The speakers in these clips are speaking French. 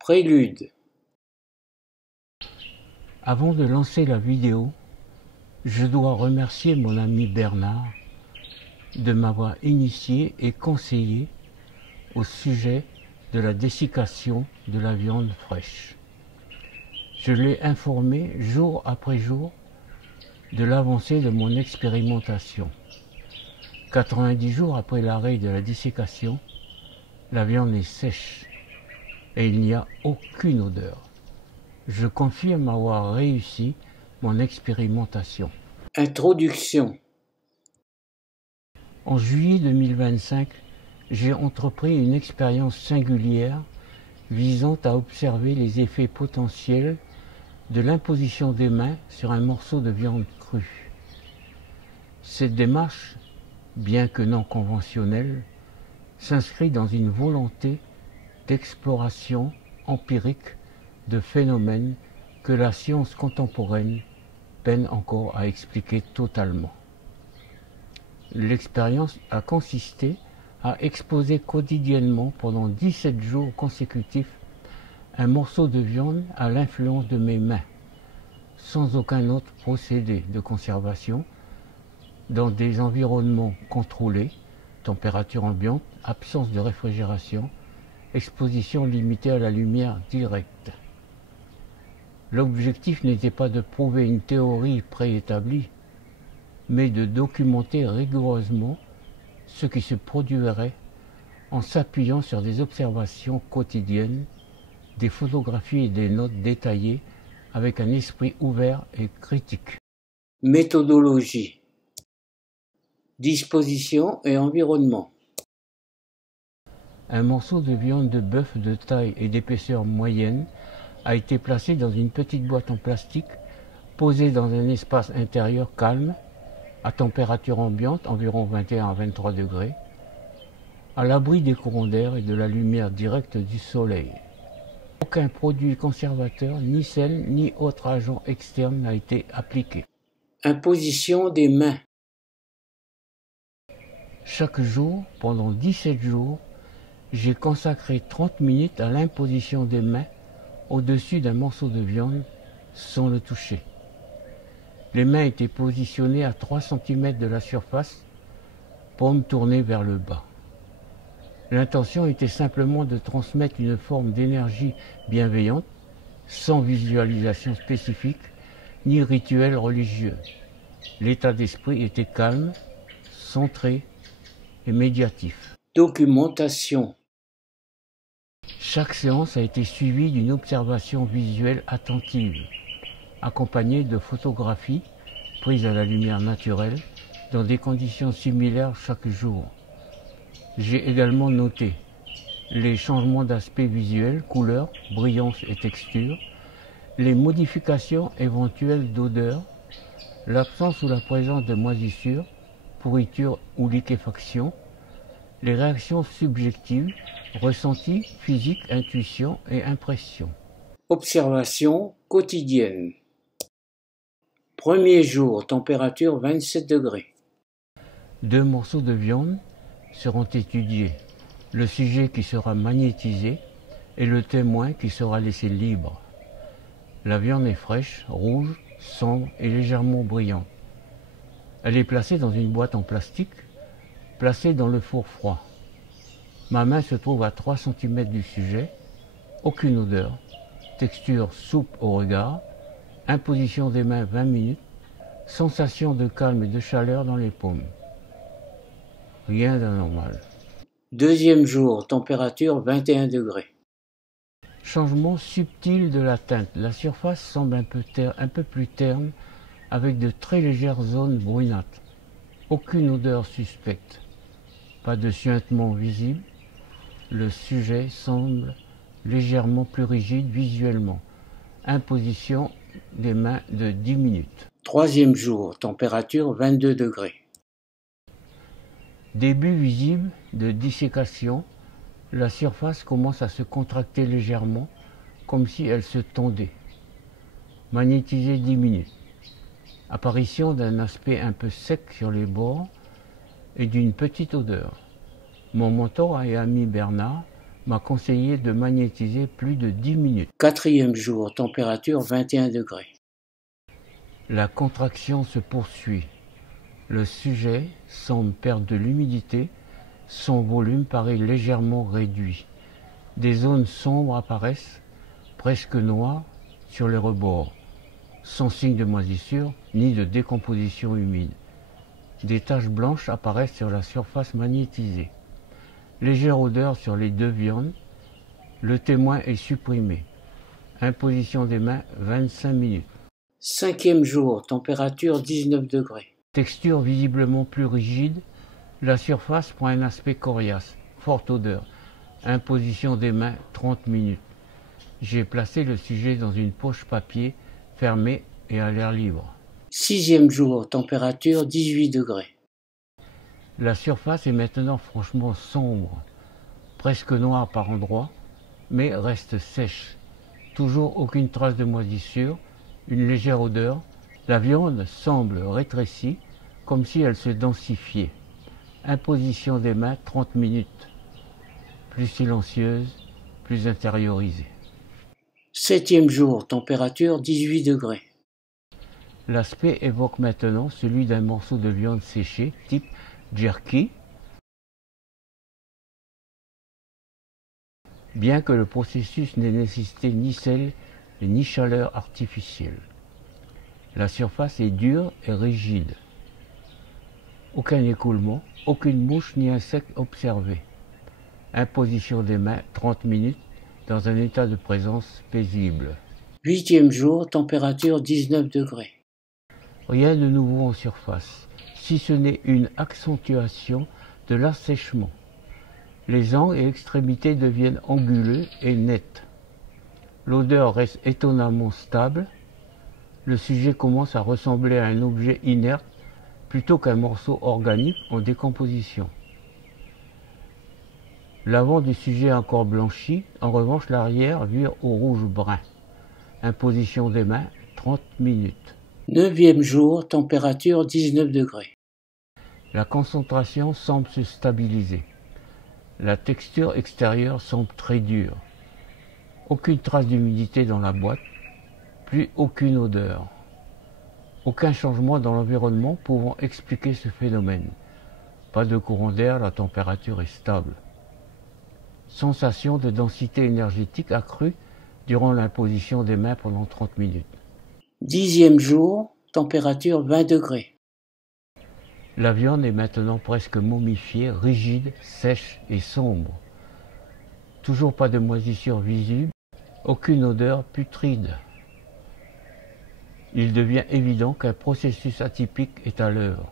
Prélude. Avant de lancer la vidéo, je dois remercier mon ami Bernard de m'avoir initié et conseillé au sujet de la dessiccation de la viande fraîche. Je l'ai informé jour après jour de l'avancée de mon expérimentation. 90 jours après l'arrêt de la dissécation, la viande est sèche et il n'y a aucune odeur. Je confirme avoir réussi mon expérimentation. Introduction. En juillet 2025, j'ai entrepris une expérience singulière visant à observer les effets potentiels de l'imposition des mains sur un morceau de viande crue. Cette démarche, bien que non conventionnelle, s'inscrit dans une volonté d'exploration empirique de phénomènes que la science contemporaine peine encore à expliquer totalement. L'expérience a consisté à exposer quotidiennement pendant 17 jours consécutifs un morceau de viande à l'influence de mes mains, sans aucun autre procédé de conservation, dans des environnements contrôlés, température ambiante, absence de réfrigération, exposition limitée à la lumière directe. L'objectif n'était pas de prouver une théorie préétablie, mais de documenter rigoureusement ce qui se produirait en s'appuyant sur des observations quotidiennes, des photographies et des notes détaillées avec un esprit ouvert et critique. Méthodologie. Disposition et environnement. Un morceau de viande de bœuf de taille et d'épaisseur moyenne a été placé dans une petite boîte en plastique, posée dans un espace intérieur calme, à température ambiante, environ 21 à 23 degrés, à l'abri des courants d'air et de la lumière directe du soleil. Aucun produit conservateur, ni sel, ni autre agent externe n'a été appliqué. Imposition des mains. Chaque jour, pendant 17 jours, j'ai consacré 30 minutes à l'imposition des mains au-dessus d'un morceau de viande sans le toucher. Les mains étaient positionnées à 3 cm de la surface, paume tournée vers le bas. L'intention était simplement de transmettre une forme d'énergie bienveillante, sans visualisation spécifique, ni rituel religieux. L'état d'esprit était calme, centré et médiatif. Documentation. Chaque séance a été suivie d'une observation visuelle attentive, accompagnée de photographies prises à la lumière naturelle dans des conditions similaires chaque jour. J'ai également noté les changements d'aspect visuel, couleur, brillance et texture, les modifications éventuelles d'odeur, l'absence ou la présence de moisissures, pourriture ou liquéfaction, les réactions subjectives, ressentis, physiques, intuition et impression. Observation quotidienne. Premier jour, température 27 degrés. 2 morceaux de viande seront étudiés, le sujet qui sera magnétisé et le témoin qui sera laissé libre. La viande est fraîche, rouge, sombre et légèrement brillante. Elle est placée dans une boîte en plastique, placée dans le four froid. Ma main se trouve à 3 cm du sujet, aucune odeur, texture souple au regard, imposition des mains 20 minutes, sensation de calme et de chaleur dans les paumes. Rien d'anormal. Deuxième jour, température 21 degrés. Changement subtil de la teinte. La surface semble un peu plus terne, avec de très légères zones brunâtres. Aucune odeur suspecte. Pas de suintement visible. Le sujet semble légèrement plus rigide visuellement. Imposition des mains de 10 minutes. Troisième jour, température 22 degrés. Début visible de dissécation. La surface commence à se contracter légèrement, comme si elle se tendait. Magnétiser 10 minutes. Apparition d'un aspect un peu sec sur les bords et d'une petite odeur. Mon mentor et ami Bernard m'a conseillé de magnétiser plus de 10 minutes. Quatrième jour, température 21 degrés. La contraction se poursuit. Le sujet semble perdre de l'humidité, son volume paraît légèrement réduit. Des zones sombres apparaissent, presque noires, sur les rebords, sans signe de moisissure ni de décomposition humide. Des taches blanches apparaissent sur la surface magnétisée. Légère odeur sur les deux viandes. Le témoin est supprimé. Imposition des mains 25 minutes. Cinquième jour, température 19 degrés. Texture visiblement plus rigide. La surface prend un aspect coriace. Forte odeur. Imposition des mains 30 minutes. J'ai placé le sujet dans une poche papier fermée et à l'air libre. Sixième jour, température 18 degrés. La surface est maintenant franchement sombre, presque noire par endroits, mais reste sèche. Toujours aucune trace de moisissure, une légère odeur. La viande semble rétrécie, comme si elle se densifiait. Imposition des mains 30 minutes. Plus silencieuse, plus intériorisée. Septième jour, température 18 degrés. L'aspect évoque maintenant celui d'un morceau de viande séchée, type jerky, bien que le processus n'ait nécessité ni sel ni chaleur artificielle. La surface est dure et rigide. Aucun écoulement, aucune mouche ni insecte observé. Imposition des mains 30 minutes dans un état de présence paisible. Huitième jour, température 19 degrés. Rien de nouveau en surface, si ce n'est une accentuation de l'assèchement. Les angles et extrémités deviennent anguleux et nets. L'odeur reste étonnamment stable. Le sujet commence à ressembler à un objet inerte plutôt qu'un morceau organique en décomposition. L'avant du sujet est encore blanchi, en revanche l'arrière vire au rouge brun. Imposition des mains 30 minutes. Neuvième jour, température 19 degrés. La concentration semble se stabiliser. La texture extérieure semble très dure. Aucune trace d'humidité dans la boîte, plus aucune odeur. Aucun changement dans l'environnement pouvant expliquer ce phénomène. Pas de courant d'air, la température est stable. Sensation de densité énergétique accrue durant l'imposition des mains pendant 30 minutes. Dixième jour, température 20 degrés. La viande est maintenant presque momifiée, rigide, sèche et sombre. Toujours pas de moisissure visible, aucune odeur putride. Il devient évident qu'un processus atypique est à l'œuvre.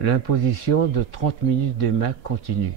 L'imposition de 30 minutes des mains continue,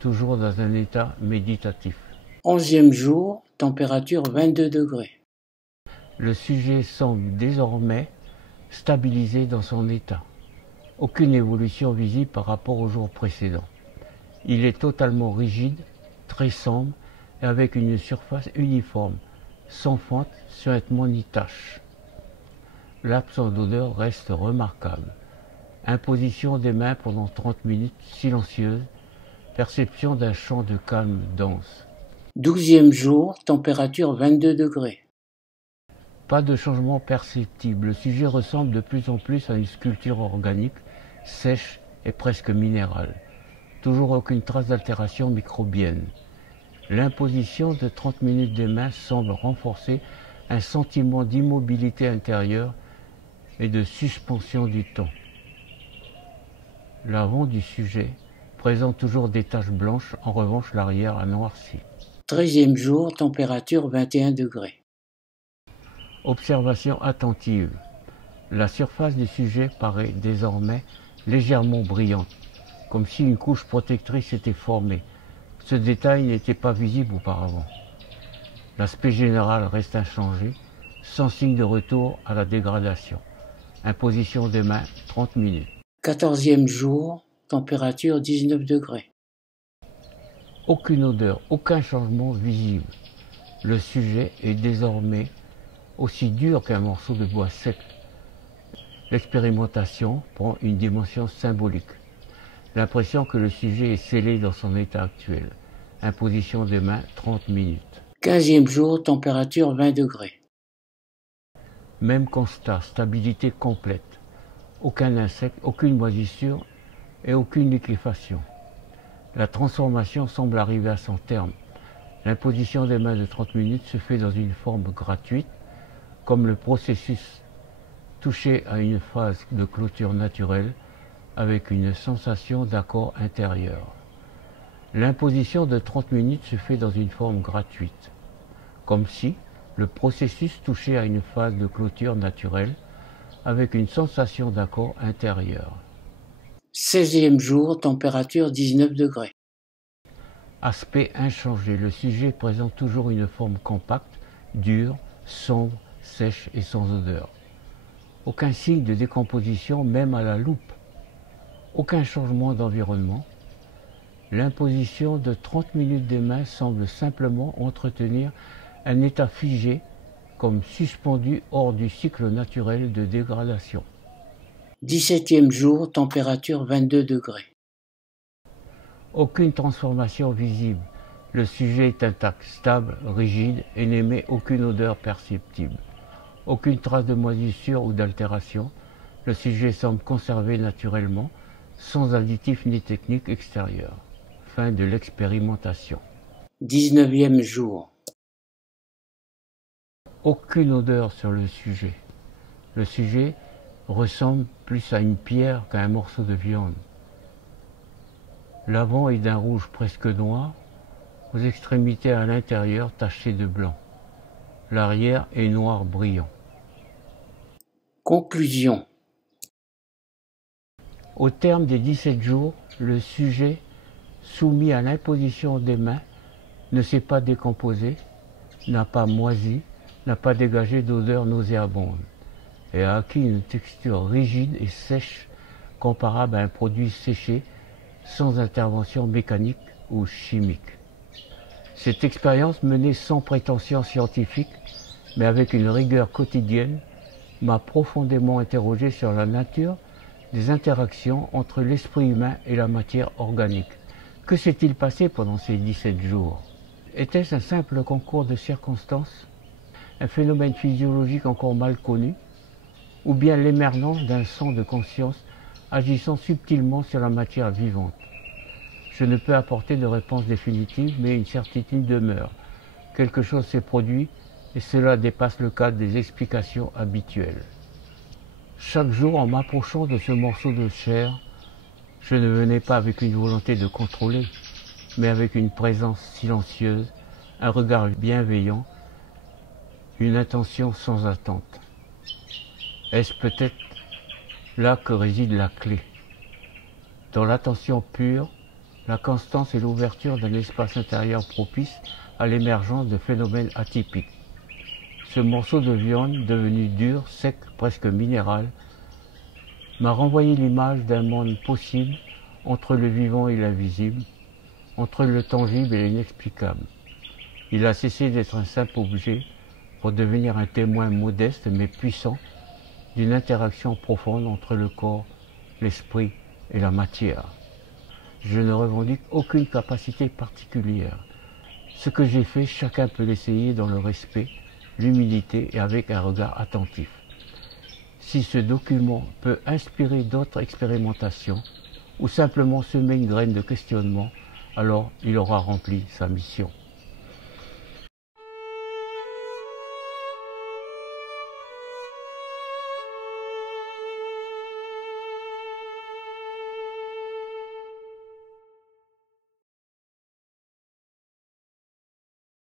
toujours dans un état méditatif. Onzième jour, température 22 degrés. Le sujet semble désormais stabilisé dans son état. Aucune évolution visible par rapport au jour précédent. Il est totalement rigide, très sombre et avec une surface uniforme, sans fente, suintement ni tache. L'absence d'odeur reste remarquable. Imposition des mains pendant 30 minutes silencieuse, perception d'un champ de calme dense. Douzième jour, température 22 degrés. Pas de changement perceptible. Le sujet ressemble de plus en plus à une sculpture organique, sèche et presque minérale. Toujours aucune trace d'altération microbienne. L'imposition de 30 minutes des mains semble renforcer un sentiment d'immobilité intérieure et de suspension du temps. L'avant du sujet présente toujours des taches blanches, en revanche l'arrière a noirci. Treizième jour, température 21 degrés. Observation attentive. La surface du sujet paraît désormais légèrement brillante, comme si une couche protectrice s'était formée. Ce détail n'était pas visible auparavant. L'aspect général reste inchangé, sans signe de retour à la dégradation. Imposition des mains 30 minutes. Quatorzième jour, température 19 degrés. Aucune odeur, aucun changement visible. Le sujet est désormais aussi dur qu'un morceau de bois sec. L'expérimentation prend une dimension symbolique. L'impression que le sujet est scellé dans son état actuel. Imposition des mains 30 minutes. 15e jour, température 20 degrés. Même constat, stabilité complète. Aucun insecte, aucune moisissure et aucune liquéfaction. La transformation semble arriver à son terme. L'imposition des mains de 30 minutes se fait dans une forme gratuite, comme le processus touché à une phase de clôture naturelle avec une sensation d'accord intérieur. L'imposition de 30 minutes se fait dans une forme gratuite, comme si le processus touchait à une phase de clôture naturelle avec une sensation d'accord intérieur. 16e jour, température 19 degrés. Aspect inchangé, le sujet présente toujours une forme compacte, dure, sombre, sèche et sans odeur. Aucun signe de décomposition, même à la loupe. Aucun changement d'environnement. L'imposition de 30 minutes des mains semble simplement entretenir un état figé, comme suspendu hors du cycle naturel de dégradation. 17e jour, température 22 degrés. Aucune transformation visible. Le sujet est intact, stable, rigide et n'émet aucune odeur perceptible. Aucune trace de moisissure ou d'altération. Le sujet semble conservé naturellement, sans additifs ni techniques extérieures. Fin de l'expérimentation. 19e jour. Aucune odeur sur le sujet. Le sujet ressemble plus à une pierre qu'à un morceau de viande. L'avant est d'un rouge presque noir, aux extrémités à l'intérieur tachées de blanc. L'arrière est noir brillant. Conclusion. Au terme des 17 jours, le sujet, soumis à l'imposition des mains, ne s'est pas décomposé, n'a pas moisi, n'a pas dégagé d'odeur nauséabonde et a acquis une texture rigide et sèche comparable à un produit séché sans intervention mécanique ou chimique. Cette expérience menée sans prétention scientifique, mais avec une rigueur quotidienne, m'a profondément interrogé sur la nature des interactions entre l'esprit humain et la matière organique. Que s'est-il passé pendant ces 17 jours? Était-ce un simple concours de circonstances, un phénomène physiologique encore mal connu, ou bien l'émergence d'un centre de conscience agissant subtilement sur la matière vivante? Je ne peux apporter de réponse définitive, mais une certitude demeure. Quelque chose s'est produit et cela dépasse le cadre des explications habituelles. Chaque jour, en m'approchant de ce morceau de chair, je ne venais pas avec une volonté de contrôler, mais avec une présence silencieuse, un regard bienveillant, une intention sans attente. Est-ce peut-être là que réside la clé? Dans l'attention pure, la constance et l'ouverture d'un espace intérieur propice à l'émergence de phénomènes atypiques. Ce morceau de viande, devenu dur, sec, presque minéral, m'a renvoyé l'image d'un monde possible entre le vivant et l'invisible, entre le tangible et l'inexplicable. Il a cessé d'être un simple objet pour devenir un témoin modeste mais puissant d'une interaction profonde entre le corps, l'esprit et la matière. Je ne revendique aucune capacité particulière. Ce que j'ai fait, chacun peut l'essayer dans le respect, l'humilité et avec un regard attentif. Si ce document peut inspirer d'autres expérimentations ou simplement semer une graine de questionnement, alors il aura rempli sa mission.